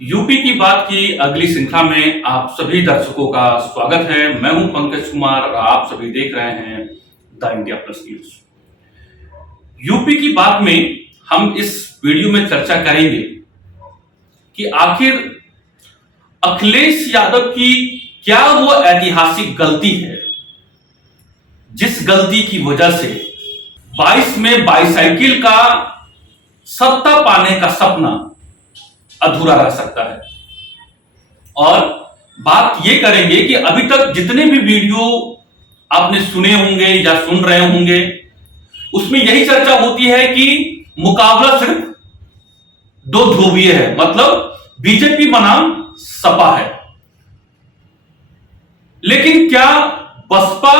UP की बात की अगली श्रृंखला में आप सभी दर्शकों का स्वागत है। मैं हूं पंकज कुमार और आप सभी देख रहे हैं the India plus news. UP की बात में हम इस वीडियो में चर्चा करेंगे कि आखिर अखिलेश यादव की क्या वो ऐतिहासिक गलती है जिस गलती की वजह से 22 में बाईसाइकिल का सत्ता पाने का सपना अधूरा रह सकता है। और बात यह करेंगे कि अभी तक जितने भी वीडियो आपने सुने होंगे या सुन रहे होंगे उसमें यही चर्चा होती है कि मुकाबला सिर्फ दो ध्रुवीय है, मतलब बीजेपी बनाम सपा है। लेकिन क्या बसपा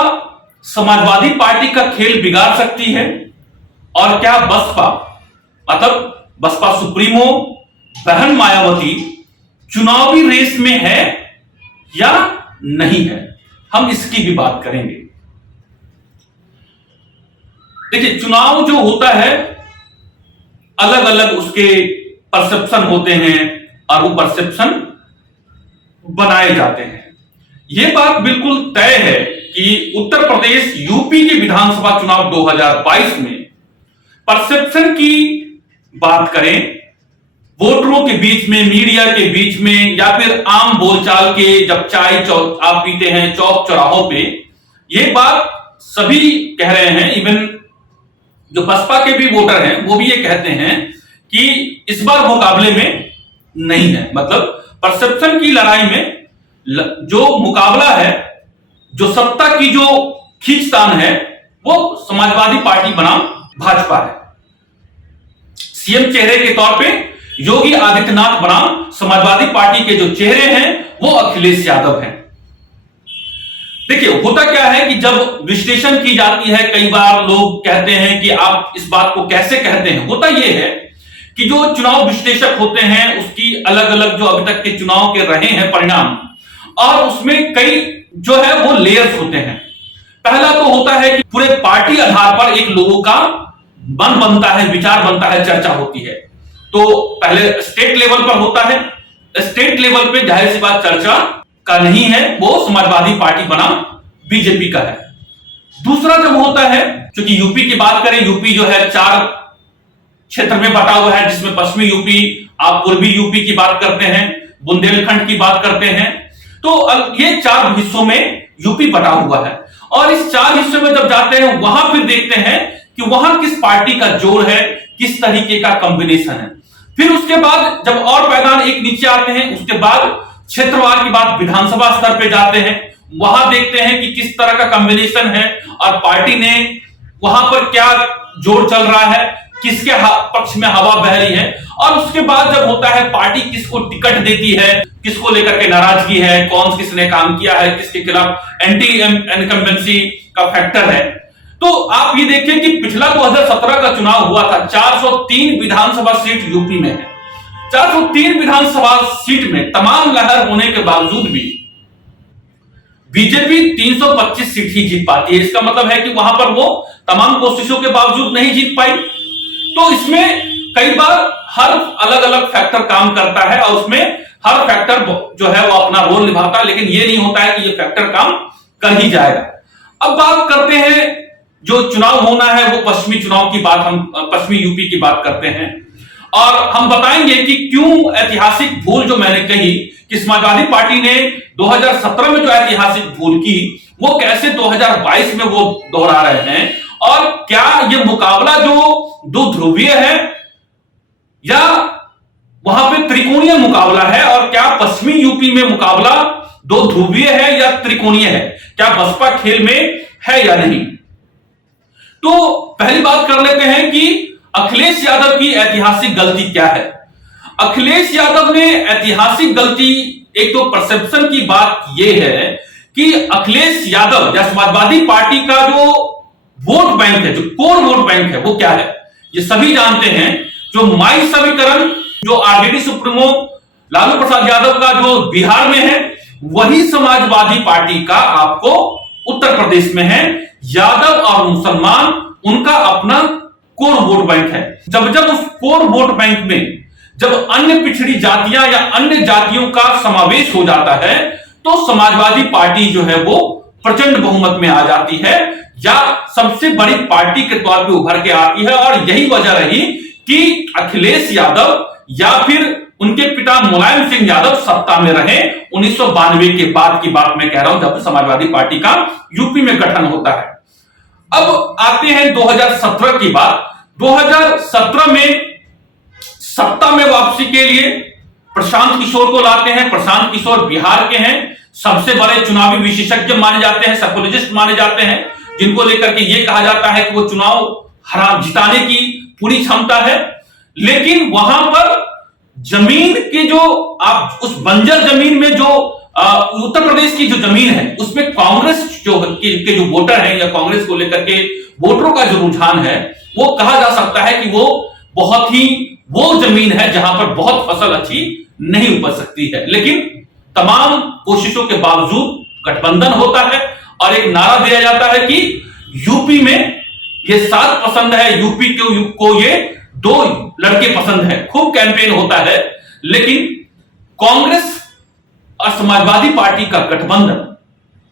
समाजवादी पार्टी का खेल बिगाड़ सकती है? और क्या बसपा मतलब बसपा सुप्रीमो बहन मायावती चुनावी रेस में है या नहीं है, हम इसकी भी बात करेंगे। देखिए, चुनाव जो होता है अलग अलग उसके परसेप्शन होते हैं और वो परसेप्शन बनाए जाते हैं। यह बात बिल्कुल तय है कि उत्तर प्रदेश यूपी के विधानसभा चुनाव 2022 में परसेप्शन की बात करें, वोटरों के बीच में, मीडिया के बीच में, या फिर आम बोलचाल के जब चाय आप पीते हैं चौक चौराहों पे, ये बात सभी कह रहे हैं। इवन जो बसपा के भी वोटर हैं वो भी ये कहते हैं कि इस बार मुकाबले में नहीं है। मतलब परसेप्शन की लड़ाई में जो मुकाबला है, जो सत्ता की जो खींचतान है, वो समाजवादी पार्टी बनाम भाजपा है। सीएम चेहरे के तौर पे योगी आदित्यनाथ बनाम समाजवादी पार्टी के जो चेहरे हैं वो अखिलेश यादव हैं। देखिए, होता क्या है कि जब विश्लेषण की जाती है, कई बार लोग कहते हैं कि आप इस बात को कैसे कहते हैं। होता यह है कि जो चुनाव विश्लेषक होते हैं उसकी अलग अलग जो अभी तक के चुनाव के रहे हैं परिणाम, और उसमें कई जो है वो लेयर्स होते हैं। पहला तो होता है कि पूरे पार्टी आधार पर एक लोगों का मन बनता है, विचार बनता है, चर्चा होती है। तो पहले स्टेट लेवल पर होता है। स्टेट लेवल पे जाहिर सी बात चर्चा का नहीं है, वो समाजवादी पार्टी बनाम बीजेपी का है। दूसरा जब होता है, क्योंकि यूपी की बात करें, यूपी जो है 4 क्षेत्र में बटा हुआ है, जिसमें पश्चिमी यूपी, आप पूर्वी यूपी की बात करते हैं, बुंदेलखंड की बात करते हैं। तो ये 4 हिस्सों में यूपी बटा हुआ है। और इस 4 हिस्सों में जब जाते हैं वहां फिर देखते हैं कि वहां किस पार्टी का जोर है, किस तरीके का कॉम्बिनेशन है। फिर उसके बाद जब और पायदान एक नीचे आते हैं, उसके बाद क्षेत्रवार की बात विधानसभा स्तर पे जाते हैं, वहां देखते हैं कि किस तरह का कॉम्बिनेशन है और पार्टी ने वहां पर क्या जोर चल रहा है, किसके पक्ष में हवा बह रही है। और उसके बाद जब होता है पार्टी किसको टिकट देती है, किसको लेकर के नाराजगी है, कौन किसने काम किया है, किसके खिलाफ एंटी इनकम्बेंसी का फैक्टर है। तो आप ये देखिए कि पिछला 2017 का चुनाव हुआ था, 403 विधानसभा सीट यूपी में है। 403 विधानसभा सीट में तमाम लहर होने के बावजूद भी बीजेपी 325 सीट ही जीत पाती है। इसका मतलब है कि वहां पर वो तमाम कोशिशों के बावजूद नहीं जीत पाई। तो इसमें कई बार हर अलग अलग फैक्टर काम करता है और उसमें हर फैक्टर जो है वो अपना रोल निभाता है, लेकिन ये नहीं होता है कि ये फैक्टर काम कर ही जाएगा। अब बात करते हैं, जो चुनाव होना है वो पश्चिमी चुनाव की बात, हम पश्चिमी यूपी की बात करते हैं और हम बताएंगे कि क्यों ऐतिहासिक भूल जो मैंने कही कि समाजवादी पार्टी ने 2017 में जो ऐतिहासिक भूल की वो कैसे 2022 में वो दोहरा रहे हैं, और क्या ये मुकाबला जो दो ध्रुवीय है या वहां पे त्रिकोणीय मुकाबला है, और क्या पश्चिमी यूपी में मुकाबला दो ध्रुवीय है या त्रिकोणीय है, क्या बसपा खेल में है या नहीं। तो पहली बात कर लेते हैं कि अखिलेश यादव की ऐतिहासिक गलती क्या है। अखिलेश यादव ने ऐतिहासिक गलती, एक तो परसेप्शन की बात यह है कि अखिलेश यादव या समाजवादी पार्टी का जो वोट बैंक है, जो कोर वोट बैंक है, वो क्या है, ये सभी जानते हैं। जो माई समीकरण जो आरजेडी सुप्रीमो लालू प्रसाद यादव का जो बिहार में है, वही समाजवादी पार्टी का आपको उत्तर प्रदेश में है। यादव और मुसलमान उनका अपना कोर वोट बैंक है। जब जब उस कोर वोट बैंक में जब अन्य पिछड़ी जातियां या अन्य जातियों का समावेश हो जाता है तो समाजवादी पार्टी जो है वो प्रचंड बहुमत में आ जाती है या सबसे बड़ी पार्टी के तौर पे उभर के आती है। और यही वजह रही कि अखिलेश यादव या फिर उनके पिता मुलायम सिंह यादव सत्ता में रहे 1992 के बाद की बात मैं कह रहा हूं, जब समाजवादी पार्टी का यूपी में गठन होता है। अब आते हैं 2017 की बात। 2017 में सत्ता में वापसी के लिए प्रशांत किशोर को लाते हैं। प्रशांत किशोर बिहार के हैं, सबसे बड़े चुनावी विशेषज्ञ माने जाते हैं, साइकोलॉजिस्ट माने जाते हैं, जिनको लेकर के यह कहा जाता है कि वो चुनाव जिताने की पूरी क्षमता है। लेकिन वहां पर जमीन के जो आप उस बंजर जमीन में जो उत्तर प्रदेश की जो जमीन है उसमें कांग्रेस के जो वोटर हैं या कांग्रेस को लेकर के वोटरों का जो रुझान है वो कहा जा सकता है कि वो बहुत ही वो जमीन है जहां पर बहुत फसल अच्छी नहीं उपज सकती है। लेकिन तमाम कोशिशों के बावजूद गठबंधन होता है और एक नारा दिया जाता है कि यूपी में ये 7 पसंद है, यूपी को ये 2 लड़के पसंद है। खूब कैंपेन होता है, लेकिन कांग्रेस और समाजवादी पार्टी का गठबंधन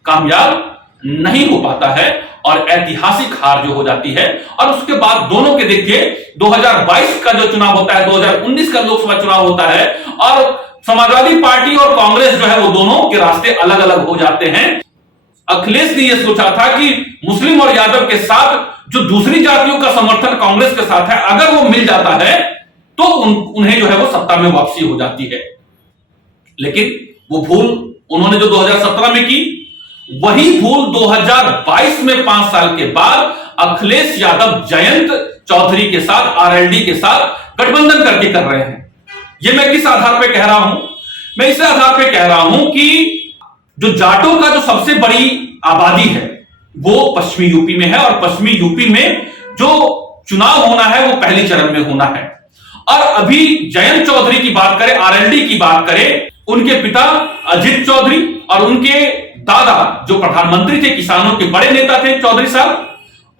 कामयाब नहीं हो पाता है और ऐतिहासिक हार जो हो जाती है। और उसके बाद दोनों के देखिए 2022 का जो चुनाव होता है, 2019 का लोकसभा चुनाव होता है और समाजवादी पार्टी और कांग्रेस जो है वो दोनों के रास्ते अलग अलग हो जाते हैं। अखिलेश ने यह सोचा था कि मुस्लिम और यादव के साथ जो दूसरी जातियों का समर्थन कांग्रेस के साथ है, अगर वो मिल जाता है तो उन्हें जो है वो सत्ता में वापसी हो जाती है। लेकिन वो भूल उन्होंने जो 2017 में की, वही भूल 2022 में 5 साल के बाद अखिलेश यादव जयंत चौधरी के साथ, आरएलडी के साथ गठबंधन करके कर रहे हैं। ये मैं किस आधार पर कह रहा हूं? मैं इस आधार पर कह रहा हूं कि जो जाटों का जो सबसे बड़ी आबादी है वो पश्चिमी यूपी में है और पश्चिमी यूपी में जो चुनाव होना है वो पहले चरण में होना है। और अभी जयंत चौधरी की बात करें, आरएलडी की बात करें, उनके पिता अजित चौधरी और उनके दादा जो प्रधानमंत्री थे, किसानों के बड़े नेता थे चौधरी साहब,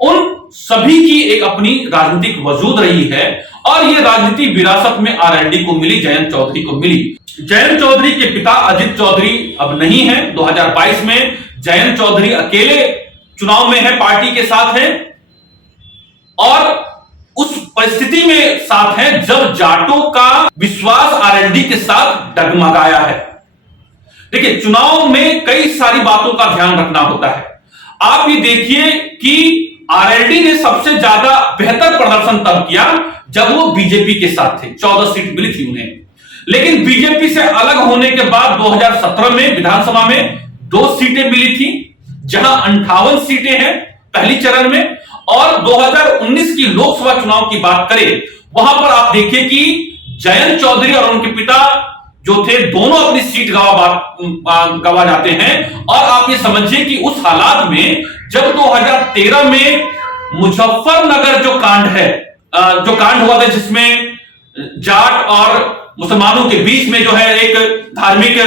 उन सभी की एक अपनी राजनीतिक वजूद रही है और ये राजनीति विरासत में आरएलडी को मिली, जयंत चौधरी को मिली। जयंत चौधरी के पिता अजित चौधरी अब नहीं है। 2022 में जयंत चौधरी अकेले चुनाव में है, पार्टी के साथ है और उस परिस्थिति में साथ है जब जाटों का विश्वास आरएलडी के साथ डगमगाया है। देखिए, चुनाव में कई सारी बातों का ध्यान रखना होता है। आप ये देखिए कि आरएलडी ने सबसे ज्यादा बेहतर प्रदर्शन तब किया जब वो बीजेपी के साथ थे, 14 सीट मिली थी उन्हें। लेकिन बीजेपी से अलग होने के बाद 2017 में विधानसभा में 2 सीटें मिली थी, जहां 58 सीटें हैं पहली चरण में। और 2019 की लोकसभा चुनाव की बात करें, वहां पर आप देखिए कि जयंत चौधरी और उनके पिता जो थे दोनों अपनी सीट गवा जाते हैं। और आप ये समझिए कि उस हालात में जब 2013 में मुजफ्फरनगर जो कांड है, जो कांड हुआ था जिसमें जाट और मुसलमानों के बीच में जो है एक धार्मिक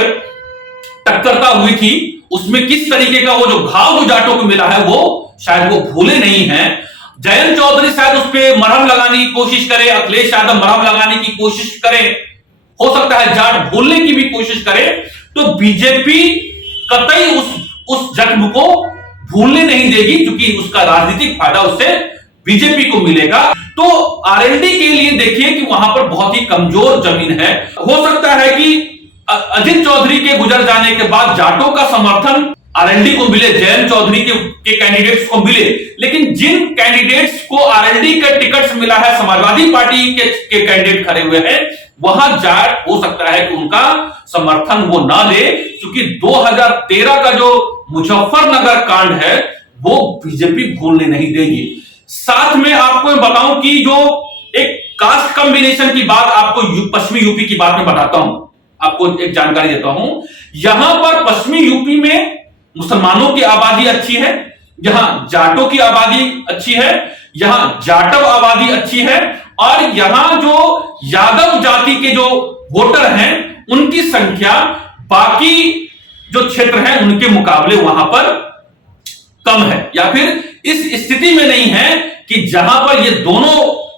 टक्करता हुई थी, उसमें किस तरीके का वो जो घाव जो जाटों को मिला है वो शायद वो भूले नहीं है। जयंत चौधरी शायद उस पर मरहम लगाने की कोशिश करे, अखिलेश यादव मरहम लगाने की कोशिश करे, हो सकता है जाट भूलने की भी कोशिश करे, तो बीजेपी कतई उस जख्म को भूलने नहीं देगी, क्योंकि उसका राजनीतिक फायदा उससे बीजेपी को मिलेगा। तो आरएलडी के लिए देखिए कि वहां पर बहुत ही कमजोर जमीन है। हो सकता है कि अजित चौधरी के गुजर जाने के बाद जाटों का समर्थन आरएलडी को मिले, जयंत चौधरी के कैंडिडेट्स को मिले, लेकिन जिन कैंडिडेट्स को आरएलडी का टिकट मिला है, समाजवादी पार्टी के कैंडिडेट खड़े हुए हैं, वहां जाट हो सकता है कि उनका समर्थन वो ना दे, क्योंकि 2013 का जो मुजफ्फरनगर कांड है वो बीजेपी भूलने नहीं देगी। साथ में आपको मैं बताऊं कि जो एक कास्ट कॉम्बिनेशन की बात आपको पश्चिमी यूपी की बात में बताता हूं, आपको एक जानकारी देता हूं। यहां पर पश्चिमी यूपी में मुसलमानों की आबादी अच्छी है, यहां जाटों की आबादी अच्छी है, यहां जाटव आबादी अच्छी है और यहां जो यादव जाति के जो वोटर हैं उनकी संख्या बाकी जो क्षेत्र हैं उनके मुकाबले वहां पर कम है, या फिर इस स्थिति में नहीं है कि जहां पर ये दोनों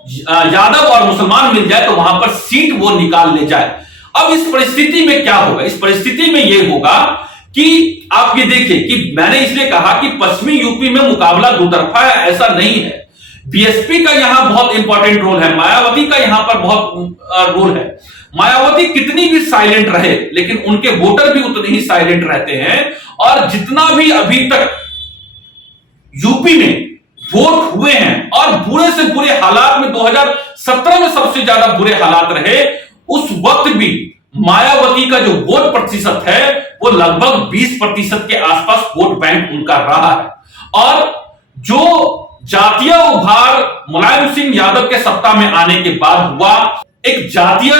यादव और मुसलमान मिल जाए तो वहां पर सीट वो निकाल ले जाए। अब इस परिस्थिति में क्या होगा? इस परिस्थिति में यह होगा कि आप ये देखिए कि मैंने इसलिए कहा कि पश्चिमी यूपी में मुकाबला दुतरफा है, ऐसा नहीं है। बीएसपी का यहां बहुत इंपॉर्टेंट रोल है, मायावती का यहां पर बहुत रोल है। मायावती कितनी भी साइलेंट रहे लेकिन उनके वोटर भी उतने ही साइलेंट रहते हैं, और जितना भी अभी तक यूपी में वोट हुए हैं और बुरे से बुरे हालात में 2017 में सबसे ज्यादा बुरे हालात रहे, उस वक्त भी मायावती का जो वोट प्रतिशत है वो लगभग 20% के आसपास वोट बैंक उनका रहा है। और जो जातीय उभार मुलायम सिंह यादव के सत्ता में आने के बाद हुआ, एक जातीय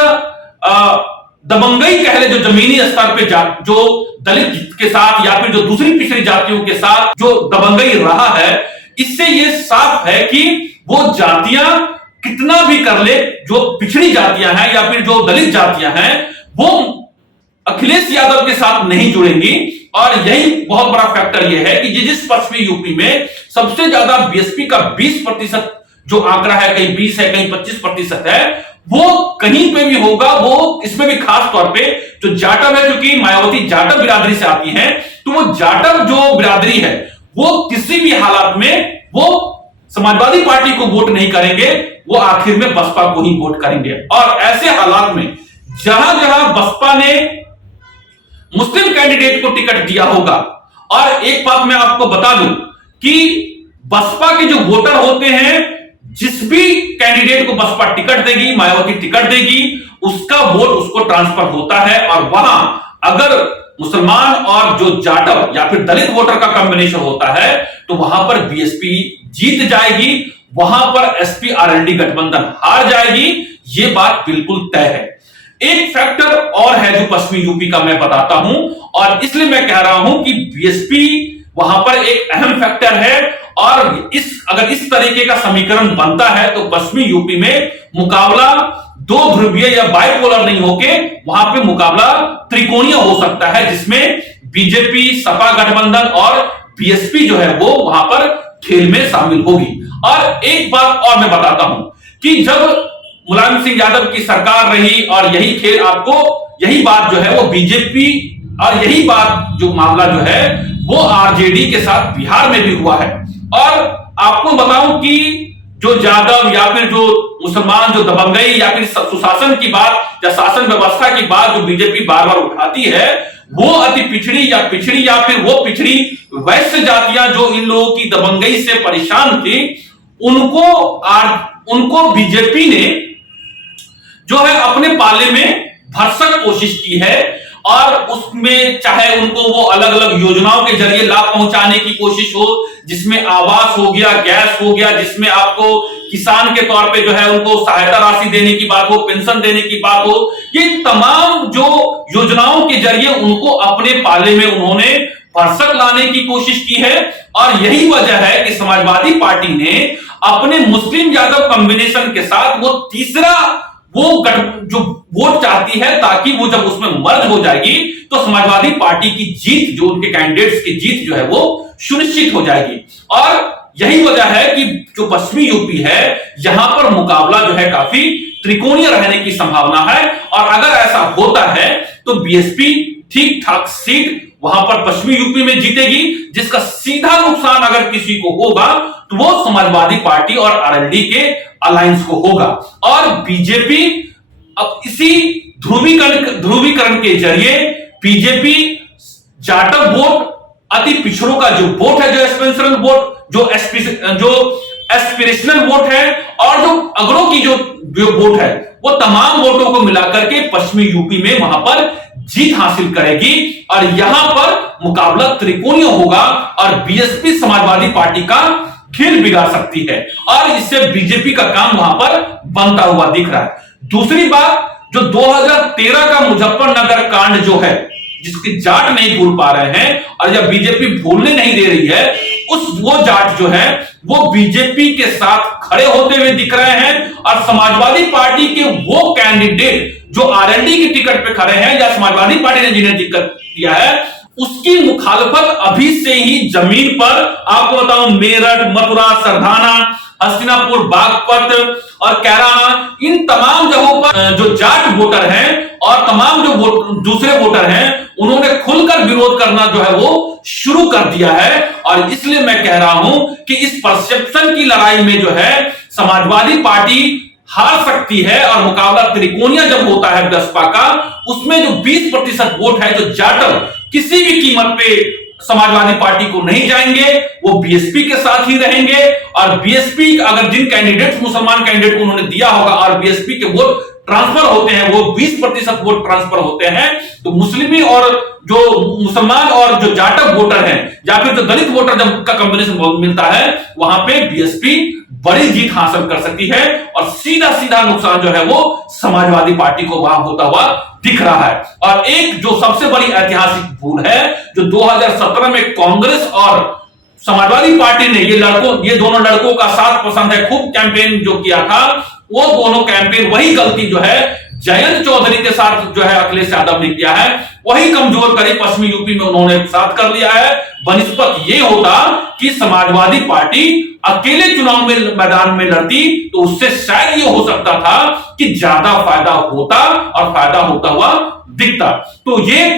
दबंगई कह ले, जो जमीनी स्तर पे जो दलित के साथ या फिर जो दूसरी पिछड़ी जातियों के साथ जो दबंगई रहा है, इससे यह साफ है कि वो जातियां कितना भी कर ले, जो पिछड़ी जातियां हैं या फिर जो दलित जातियां हैं, वो अखिलेश यादव के साथ नहीं जुड़ेंगी। और यही बहुत बड़ा फैक्टर यह है कि जिस पश्चिमी यूपी में सबसे ज्यादा बीएसपी का 20% जो आंकड़ा है, कहीं 20 है कहीं 25% है, वो कहीं पे भी होगा। वो इसमें भी खास तौर पे जो जाटव है, क्योंकि मायावती जाटव बिरादरी से आती है, तो वो जाटव जो बिरादरी है वो किसी भी हालात में वो समाजवादी पार्टी को वोट नहीं करेंगे, वो आखिर में बसपा को ही वोट करेंगे। और ऐसे हालात में जहां जहां बसपा ने मुस्लिम कैंडिडेट को टिकट दिया होगा, और एक बात मैं आपको बता दूं कि बसपा के जो वोटर होते हैं, जिस भी कैंडिडेट को बसपा टिकट देगी, मायावती टिकट देगी, उसका वोट उसको ट्रांसफर होता है। और वहां अगर मुसलमान और जो जाटव या फिर दलित वोटर का कॉम्बिनेशन होता है तो वहां पर बीएसपी जीत जाएगी, वहां पर एसपी आरएलडी गठबंधन हार जाएगी, ये बात बिल्कुल तय है। एक फैक्टर और है जो पश्चिमी यूपी का मैं बताता हूं, और इसलिए मैं कह रहा हूं कि बीएसपी वहां पर एक अहम फैक्टर है। और अगर इस तरीके का समीकरण बनता है तो पश्चिमी यूपी में मुकाबला दो ध्रुवीय या बाइपोलर नहीं होके वहां पे मुकाबला त्रिकोणीय हो सकता है, जिसमें बीजेपी, सपा गठबंधन और बीएसपी जो है वो वहां पर खेल में शामिल होगी। और एक बात और मैं बताता हूं कि जब मुलायम सिंह यादव की सरकार रही और यही खेल आपको, यही बात जो है वो बीजेपी, और यही बात जो मामला जो है वो आरजेडी के साथ बिहार में भी हुआ है। और आपको बताऊं कि जो यादव या फिर जो मुसलमान जो दबंगई या फिर सुशासन की बात या शासन व्यवस्था की बात जो बीजेपी बार बार उठाती है, वो अति पिछड़ी या फिर वो पिछड़ी वैश्य जातियां जो इन लोगों की दबंगई से परेशान थी, उनको बीजेपी ने जो है अपने पाले में भरसक कोशिश की है। और उसमें चाहे उनको वो अलग अलग योजनाओं के जरिए लाभ पहुंचाने की कोशिश हो, जिसमें आवास हो गया, गैस हो गया, जिसमें आपको किसान के तौर पे जो है उनको सहायता राशि देने की बात हो, पेंशन देने की बात हो, ये तमाम जो योजनाओं के जरिए उनको अपने पाले में उन्होंने भरसक लाने की कोशिश की है। और यही वजह है कि समाजवादी पार्टी ने अपने मुस्लिम यादव कॉम्बिनेशन के साथ वो तीसरा वो जो वोट चाहती है, ताकि वो जब उसमें मर्ज हो जाएगी तो समाजवादी पार्टी की जीत, जो उनके कैंडिडेट्स की जीत जो है वो सुनिश्चित हो जाएगी। और यही वजह है कि जो पश्चिमी यूपी है, यहां पर मुकाबला जो है काफी त्रिकोणीय रहने की संभावना है। और अगर ऐसा होता है तो बीएसपी ठीक ठाक सीट वहां पर पश्चिमी यूपी में जीतेगी, जिसका सीधा नुकसान अगर किसी को होगा तो वो समाजवादी पार्टी और आरएलडी के अलायंस को होगा। और बीजेपी अब इसी ध्रुवीकरण के जरिए बीजेपी जाटव वोट, अति पिछड़ों का जो वोट है, जो एस्पिरेशनल वोट, जो एस्पिरेशनल वोट है, और जो अगरों की जो वोट है, वो तमाम वोटों को मिलाकर के पश्चिमी यूपी में वहां पर जीत हासिल करेगी। और यहां पर मुकाबला त्रिकोणीय होगा और बीएसपी समाजवादी पार्टी का खेल बिगाड़ सकती है, और इससे बीजेपी का काम वहां पर बनता हुआ दिख रहा है। दूसरी बात, जो 2013 का मुजफ्फरनगर कांड जो है, जिसकी जाट नहीं भूल पा रहे हैं और जब बीजेपी भूलने नहीं दे रही है, वो जाट जो है वो बीजेपी के साथ खड़े होते हुए दिख रहे हैं। और समाजवादी पार्टी के वो कैंडिडेट जो आरएलडी की टिकट पे खड़े हैं या समाजवादी पार्टी ने जिन्हें टिकट दिया है, उसकी मुखालफत अभी से ही जमीन पर, आपको बताऊं, मेरठ, मथुरा, सरधाना, हस्तिनापुर, बागपत और कैराना, इन तमाम जगहों पर जो जाट वोटर हैं और तमाम जो दूसरे वोटर हैं, उन्होंने खुलकर विरोध करना जो है वो शुरू कर दिया है। और इसलिए मैं कह रहा हूं कि इस परसेप्शन की लड़ाई में जो है समाजवादी पार्टी हार सकती है। और मुकाबला त्रिकोणीय जब होता है बसपा का, उसमें जो 20% वोट है, जो जाटव किसी भी कीमत पे समाजवादी पार्टी को नहीं जाएंगे, वो बीएसपी के साथ ही रहेंगे। और बीएसपी अगर जिन कैंडिडेट, मुसलमान कैंडिडेट को उन्होंने दिया होगा और बीएसपी के वोट ट्रांसफर होते हैं, वो 20% वोट ट्रांसफर होते हैं, तो मुस्लिमी और जो मुसलमान और जो जाटव वोटर हैं या फिर जो दलित वोटर जब का कॉम्बिनेशन मिलता है, वहां पे बीएसपी बड़ी जीत हासिल कर सकती है। और सीधा सीधा नुकसान जो है वो समाजवादी पार्टी को वहां होता हुआ दिख रहा है। और एक जो सबसे बड़ी ऐतिहासिक भूल है, जो 2017 में कांग्रेस और समाजवादी पार्टी ने ये दोनों लड़कों का साथ पसंद है खूब कैंपेन जो किया था, वो दोनों कैंपेन, वही गलती जो है जयंत चौधरी के साथ जो है अखिलेश यादव ने किया है, वही कमजोर करी पश्चिमी यूपी में उन्होंने साथ कर लिया है। बनिस्बत ये होता कि समाजवादी पार्टी अकेले चुनाव में मैदान में लड़ती, तो उससे शायद ये हो सकता था कि ज्यादा फायदा होता और फायदा होता हुआ दिखता। तो ये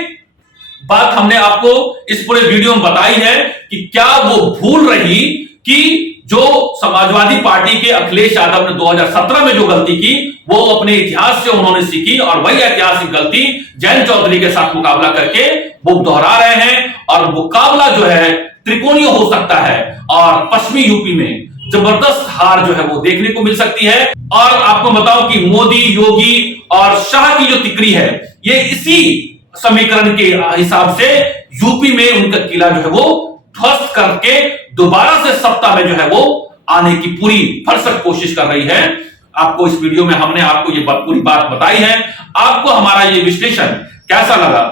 बात हमने आपको इस पूरे वीडियो में बताई है कि क्या वो भूल रही कि जो समाजवादी पार्टी के अखिलेश यादव ने 2017 में जो गलती की, वो अपने इतिहास से उन्होंने सीखी और वही ऐतिहासिक गलती जयंत चौधरी के साथ मुकाबला करके वो दोहरा रहे हैं। और मुकाबला जो है त्रिकोणीय हो सकता है और पश्चिमी यूपी में जबरदस्त हार जो है वो देखने को मिल सकती है। और आपको बताओ कि मोदी, योगी और शाह की जो तिकड़ी है, ये इसी समीकरण के हिसाब से यूपी में उनका किला जो है वो ध्वस्त करके दोबारा से सत्ता में जो है वो आने की पूरी भरसक कोशिश कर रही है। आपको इस वीडियो में हमने आपको ये पूरी बात बताई है। आपको हमारा ये विश्लेषण कैसा लगा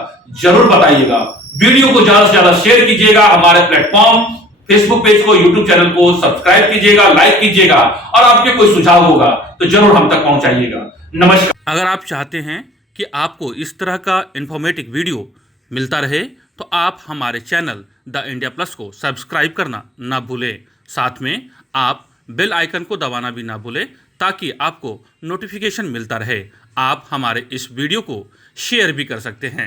जरूर बताइएगा। वीडियो को ज्यादा से ज्यादा शेयर कीजिएगा, हमारे प्लेटफॉर्म फेसबुक पेज को, यूट्यूब चैनल को सब्सक्राइब कीजिएगा, लाइक कीजिएगा और आपके कोई सुझाव होगा तो जरूर हम तक पहुंचाइएगा। नमस्कार। अगर आप चाहते हैं कि आपको इस तरह का इंफॉर्मेटिव वीडियो मिलता रहे तो आप हमारे चैनल द इंडिया प्लस को सब्सक्राइब करना ना भूलें। साथ में आप बेल आइकन को दबाना भी ना भूलें ताकि आपको नोटिफिकेशन मिलता रहे। आप हमारे इस वीडियो को शेयर भी कर सकते हैं।